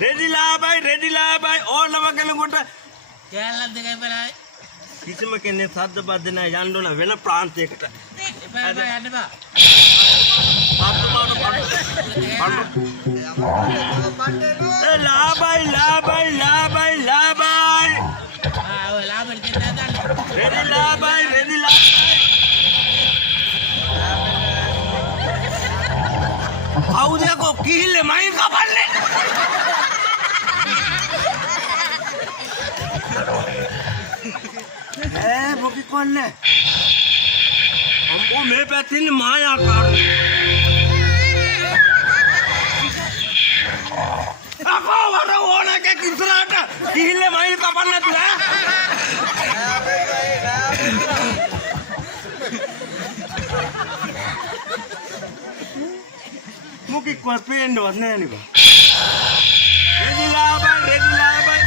රෙදිලා බයි ඕනම කෙනෙකුට කෑල්ලක් දෙකයි බලයි. කිසිම කෙනෙක් සද්ද බද්ද නැහැ යන්න ඕන වෙන ප්‍රාන්තයකට. එපා යන්න බා. ලාබයි. ඔය ලාබෙන් දෙන්න හදන්න. රෙදිලා. කවුදකෝ කිහිල්ලේ මයින් කපන්නේ. මොකි කොන්නේ. අම්බෝ මේ පැත්තේ මායාකාරයි. අකෝ වර ඕනක කිසරාට කිහිල්ලේ මයින් කපන්න නැතුව මොකි කො පේන්නවත් නෑ නේ බා. රෙදිලා බයි.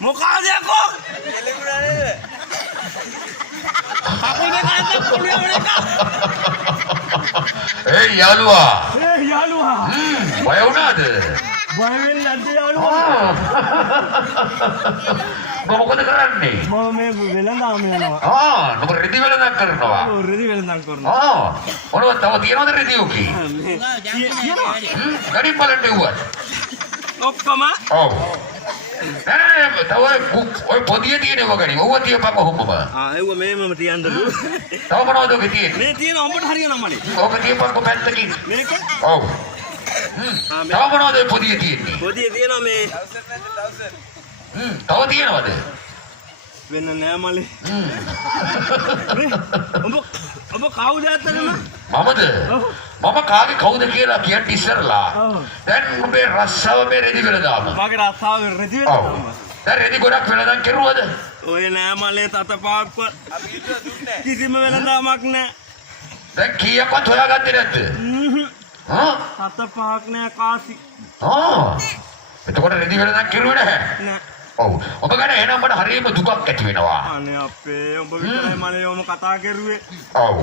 මොකද යකෝ? අපේ කාලේ කොල්ලේ වලක. ඒ යාළුවා. බය වුණාද? බය වෙන්නේ නැද්ද යාළුවා? මොකද කරන්නේ? මම මේ වෙලඳාම යනවා. නුඹ රෙදි වෙලඳක් කරනවා. ඔව් රෙදි වෙලඳක් කරනවා. මොනවද තව තියනවද රෙදි ඔකේ? ගඩි බලන්න එව්වා. ඔක්කොම ඔව්. තව ඔය පොදිය තියෙනවා ගනි. ඔව්ව තියපන් කොහොමද? එව්ව මේමම තියන්නලු. තව මොනවද ඔකේ තියෙන්නේ? මේ තියෙන ඔබට හරියනවා මලේ. ඔක තියපන් කොපැත්තකින්. මේක? ඔව්. තව මොනවද ඔය පොදිය තියෙන්නේ? පොදිය තියෙනවා මේ 1000 තව තියෙනවද? වෙන නෑ මලේ. ඔබ කවුද ඇත්තටම? මමද? මම කාගේ කවුද කියලා කියන්න ඉස්සරලා. දැන් ඔබේ රස්සාව මේ රෙදි වෙලදාම. මගේ රස්සාව රෙදි වෙලදාම. දැන් රෙදි ගොඩක් වෙලදන් කෙරුවද? ඔය නෑ මලේ තත පාක්ව. කිසිම වෙලදාමක් නෑ. දැන් කීයක්වත් හොයාගත්තේ නැද්ද? තත පහක් නෑ කාසි. එතකොට රෙදි වෙලදන් කෙරුවේ නැහැ. නෑ. ඔව්. ඔබ ගැන එහෙනම් මට හරියම දුකක් ඇති වෙනවා. අනේ අපේ ඔබ විතරයි මලේ ඔම කතා කරුවේ. ඔව්.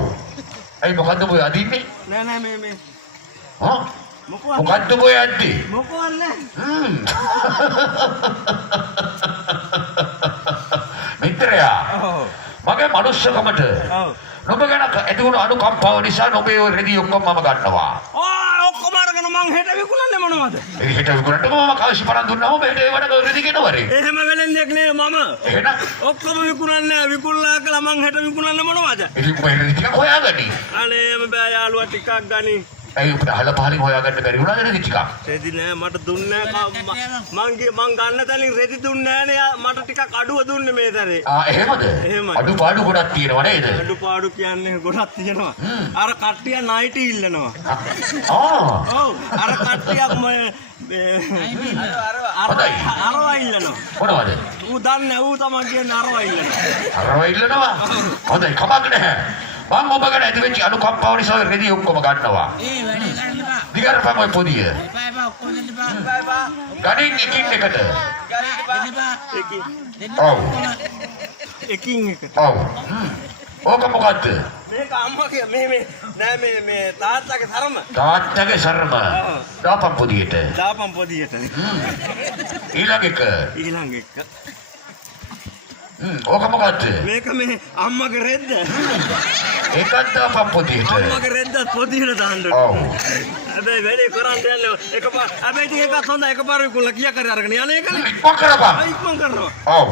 ඇයි මොකද්ද ඔබ අදින්නේ? නෑ මේ. මොකද්ද ඔබ අද්දේ? මොකවත් නෑ. මිත්‍රයා. මගේ මනුස්සකමට. ඔබ ගැන ඇති වුණු අනුකම්පාව නිසා ඔබේ ඔය රෙදි ඔක්කොම මම ගන්නවා. ඔක්කොම අරගෙන මං හෙට විකුණන්නේ මොනවද? ඒ හෙට විකුණන්න මම කාසි පරන් දුන්නා. ඔබ හෙට ඒවට රෙදි ගෙනවරේ. එහෙම වෙලෙන්දක් නේ මම. එහෙනම් ඔක්කොම විකුණන්නේ විකුණලා කියලා මං හෙට විකුණන්නේ මොනවද? ඉතින් කොහෙද ටිකක් හොයාගනි. අනේ මම බෑ යාළුවා ටිකක් ගනි. ඇයි ඔබට අහල පහලින් හොයාගන්න බැරි වුණාද රෙදි ටිකක්? රෙදි නෑ මට දුන්නේ නෑ මං ගන්න තැනින් රෙදි දුන්නේ නෑනේ මට ටිකක් අඩුව දුන්නේ මේ තරේ. එහෙමද? අඩුපාඩු ගොඩක් තියෙනව නේද? අඩුපාඩු කියන්නේ ගොඩක් තියෙනවා. අර කට්ටිය නයිටි ඉල්ලනවා. ඔව් අර කට්ටියක් අරවා ඉල්ලනවා. මොනවද? ඌ දන්නේ ඌ තමයි කියන්නේ අරවා ඉල්ලනවා. අරවා ඉල්ලනවා? හොඳයි කමක් නැහැ. මම ඔබ ගැන ඇති වෙච්ච අනුකම්පාව නිසා රෙදි ඔක්කොම ගන්නවා. වැඩේ කරන්න බා. දිගටම ඔය පොදිය. එපා ඔක්කොම දෙන්න බා. ගණින් එකින් එකට. ඔව්. එකින් එකට. ඔව්. ඕක මොකද්ද? මේක අම්මගේ මේ තාත්තගේ සරම. තාත්තගේ සරම. දාපන් පොදියට. දාපන් පොදියට. ඊළඟ එක. ඕක මොකද්ද? මේක මේ අම්මගේ රෙද්ද. ඒකත් දාපන් පොදියට. අම්මගේ රෙද්ද පොදියට දාන්න. ඔව්. හැබැයි වැඩේ කරන්න යන්නේ එකපාර. හැබැයි ටික එකක් හොඳ එකපාර විකුණලා කීයක් හරි අරගෙන යන්නේ ඒකනේ. ඉක්මන් කරපන්. ඉක්මන් කරනවා. ඔව්.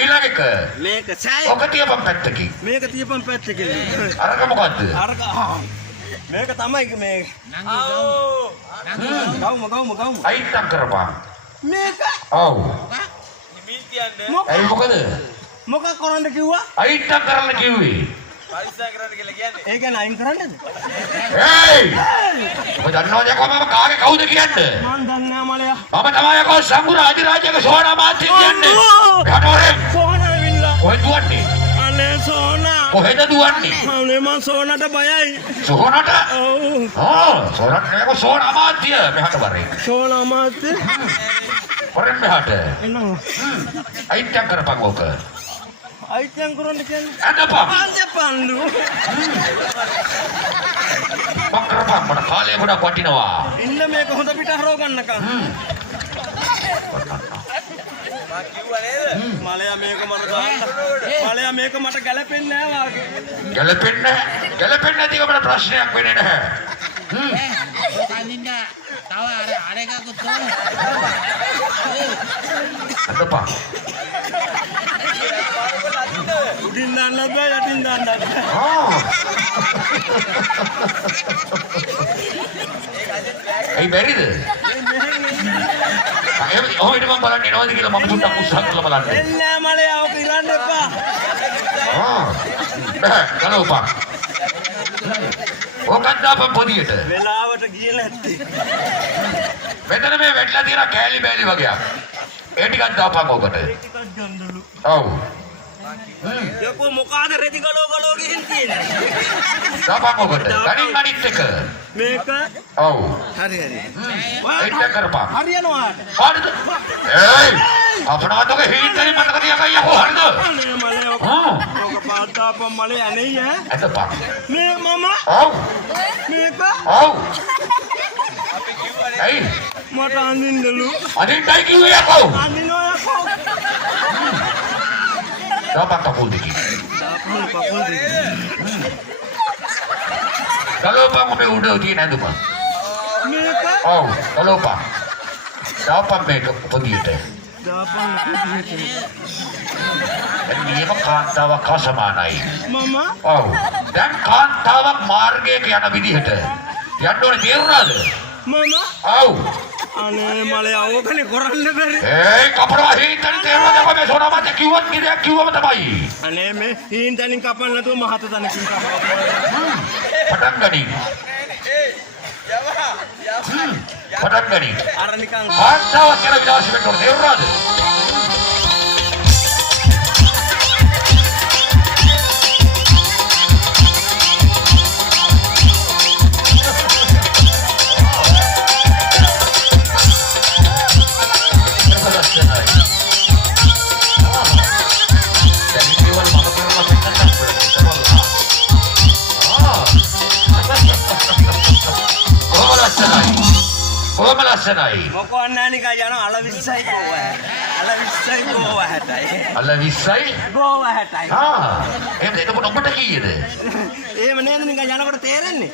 ඊළඟ එක. මේක සෑය. ඔක තියපන් පැත්තකින්. මේක තියපන් පැත්තකින්. අරක මොකද්ද? මේක තමයි මේ ගවුම. අයිත්තම් කරපන්. මේක. ඔව්. මොකද? මොකද? මොකක් කරන්න කිව්වා? අයිත්තම් කරන්න කිව්වේ. පරිස්සම් කරන්න කියලා කියන්නේ. ඒ කියන්නේ අයින් කරන්නද? ඒයි! ඔබ දන්නවද යකෝ මම කාගේ කවුද කියන්නේ? මන් දන්නේ නැහැ මලයා. මම තමයි යකෝ සංගුරු අධිරාජ්‍යගේ සෝනා මාත්‍ය කියන්නේ. යටවරේ. සෝනා ඇවිල්ලා. කොහෙද දුවන්නේ? අනේ සෝනා. කොහෙද දුවන්නේ? අනේ මං සෝනාට බයයි. සෝනාට? ඔව්. සෝනාට යකෝ සෝනා මාත්‍ය මෙහාට වරේ. සෝනා මාත්‍ය? Orang mehat. එනවා. Aitang kerapang oke. අයිතියන් කරන්න කියන්නේ. Ada apa? පන්දු. Bang kerapang mana kali udah kuatinawa. ඉන්න මේක හොඳ පිට හරව ගන්නකම්. මලයා මේක මට දාන්න. මලයා මේක මට ගැලපෙන්නේ නැහැ වාගේ. Galepin nanti kepada prasnya aku ini dah. කන්දින්න තව අර එකකුත් තෝරන. Ada apa? උඩින් දාන්න බෑ යටින් දාන්න බෑ. Oh. Beri tu. Oh ini bang balan ini kita mampu tak usah kalau balan. එන්නේ මලයා ඔක ඉරන්න එපා. Oh. Dah kalau bang. Oh kan apa podi itu? වෙලාවට ගියේ නැත්තේ. Betul ni wetla dia kali beli bagai. Ini kan apa kau kata? ටිකක් ගන්නලු. Oh. යකෝ මොකාද රෙදි glow ගිහින් තියෙන්නේ. Apa kau kata? Ganing ganing cek. මේක Oh. හරි හරි. Ini kerapa? හරියනවාට. Ada tu. Eh. Apa nama tu ke hit dari mana kau dia kaya kau ada? අනේ මලයා ඔක Oh. ඔක පාත්තාපම් මලේ අනේ ඈ. Ada apa? මේ මම Oh. මේක Oh. Hey. මට අඳින්නලු. Ada yang naik kau ya kau? අඳිනවා යකෝ. Dapat tak pun dikit. දාපහල පපුල් දෙක. Kalau bang mau udah di nanti bang. මේක Oh. Kalau bang. Dapat mereka pergi itu. දාපහල කුඩියට. Dan dia mah kantawa kasama naik. මම Oh. Dan kantawa marge ke anak bidi itu. Yang dua dia ada. මම Oh. අනේ මලයා ඕකනේ කරන්න බැරි. Eh, kapra hit dari dia ada apa besok nama kiwat kita kiwat apa bayi. අනේ මේ හීන් තනින් කපන්න නැතුව මහත තනකින් කපන්න. Padang ganing. Padang ganing. අර නිකන් Kantawa kira bidasi betul dia ada. Senai. මොකෝ අන්න නිකන් යන අල 20යි ගෝව 60. අල 20යි Goa 60යි. Allah visai. Goa 60යි. Itu pun apa lagi itu? එහෙම නේද නිකන් යනකොට තේරෙන්නේ.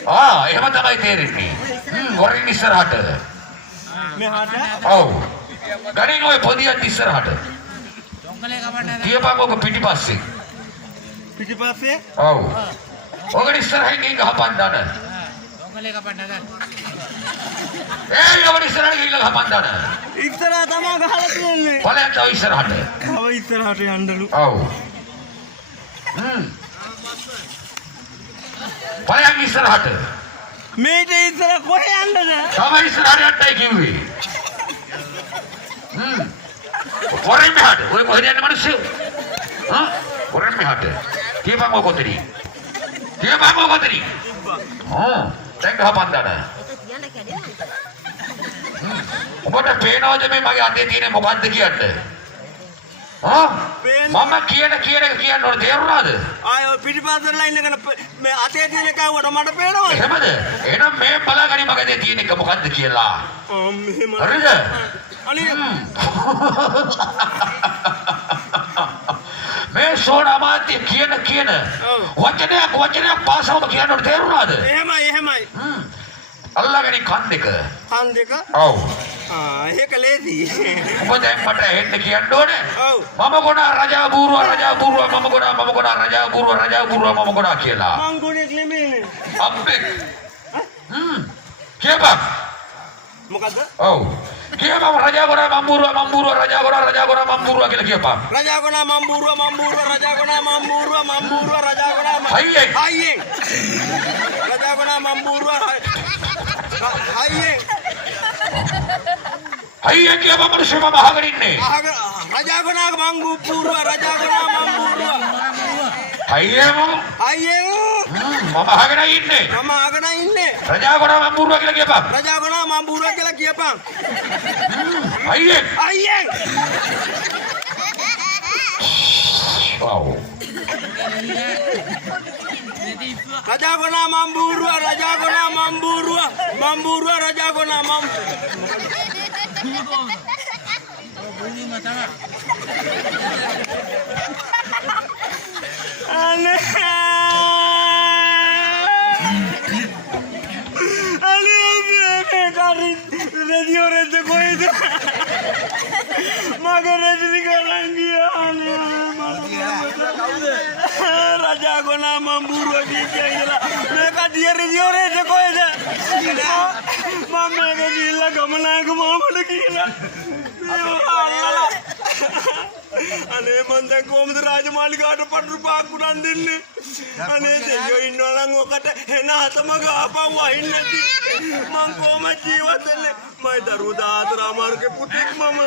එහෙම තමයි තේරෙන්නේ. ගොරින් ඉස්සරහට. මෙහාට ඔව්. ගණන් ඔය පොදියත් ඉස්සරහට. ජොංගලේ කපන්න. තියපන් ඔක පිටිපස්සේ. පිටිපස්සේ ඔව්. ඔකට ඉස්සරහින් ගිහින් ගහපන් දාන. ජොංගලේ කපන්න ගන්න. ඔකට ඉස්සරහින් ගිහින් ගහපන් දාන. ඉස්සරහ තමයි ගහලා තියෙන්නේ. ඵලයන් තව ඉස්සරහට. තව ඉස්සරහට යන්නලු. ඔව්. ඵලයන් ඉස්සරහට. මේට ඉස්සර කොහෙ යන්නද? තව ඉස්සරහට යන්නයි කිව්වේ. කොරෙන් මෙහාට. ඔය කොහෙද යන්නේ මිනිස්සු? කොරෙන් මෙහාට. තියපන් ඔය කොතනි. තියපන් ඔය කොතනි. දැන් ගහපන් දාන. ඔබට පේනවද මේ මගේ අතේ තියෙන මොකද්ද කියන්නේ? මම කියන ඕන තේරුණාද? ආය ඔය පිටිපස්සට ලයින් එකන මේ අතේ තියෙන එක වුණා මට පේනවා. එහෙමද? එහෙනම් මේ බලාගනි මගේ අතේ තියෙන එක මොකද්ද කියලා. මෙහෙම. හරිද? අනේ මේ සෝනාමාත්‍ය කියන වචනයක් පාසවම කියන්න ඕන තේරුණාද? එහෙමයි. අල්ලගනි කන් දෙක. කන් දෙක. ඔව්. ඒක ලේසි. ඔබ දැන් මට හෙන්න කියන්න ඕනේ. ඔව්. මම ගොනා රජා බූරුව මම ගොනා රජා බූරුව මම ගොනා කියලා. මං ගොනේ ක්ලෙමේ. අම්බෙක්. කියපන්. මොකද්ද? ඔව්. කියපන් රජා ගොනා මම්බූරුව රජා ගොනා මම්බූරුව කියලා කියපන්. රජා ගොනා මම්බූරුව රජා ගොනා මම්බූරුව රජා ගොනා හයියෙන්. රජා ගොනා මම්බූරුව හයියෙන් කියපන් මිනිස්සු මම අහගෙන ඉන්නේ. රජා ගොනා මම්බූරුව රජා ගොනා මම්බූරුව අයියෝ අයියේ මම අහගෙන ඉන්නේ මම අහගෙන ඉන්නේ රජා ගොඩ මම බූරුවා කියලා කියපන් රජා ගොනා මම බූරුවා කියලා කියපන් අයියේ අයියේ වව් රජා ගොනා මම බූරුවා රජා ගොනා මම බූරුවා රජා ගොනා මම බුදුම තමයි. අනේ මේ කාරි රේඩියෝ රෙද්ද කොයිද මගේ රෙද්ද කරන් ගියා රජා ගොනා මම බූරුවා කියලා මේක දිය රේඩියෝ රෙද්ද කොයිද මම මේක ගිහිල්ලා ගමනාක මොමඩ කියලා අනේ මන් දැන් කොහමද රාජමාලිගාවට පටු පාක් උනන් දෙන්නේ අනේ දෙයියෝ ඉන්නවා නම් ඔකට එන හතම ගාපන් වහින්න නැති මං කොහම ජීවත් වෙන්නේ මයි දරුවෝ 14 අමාරුගේ පුතෙක් මම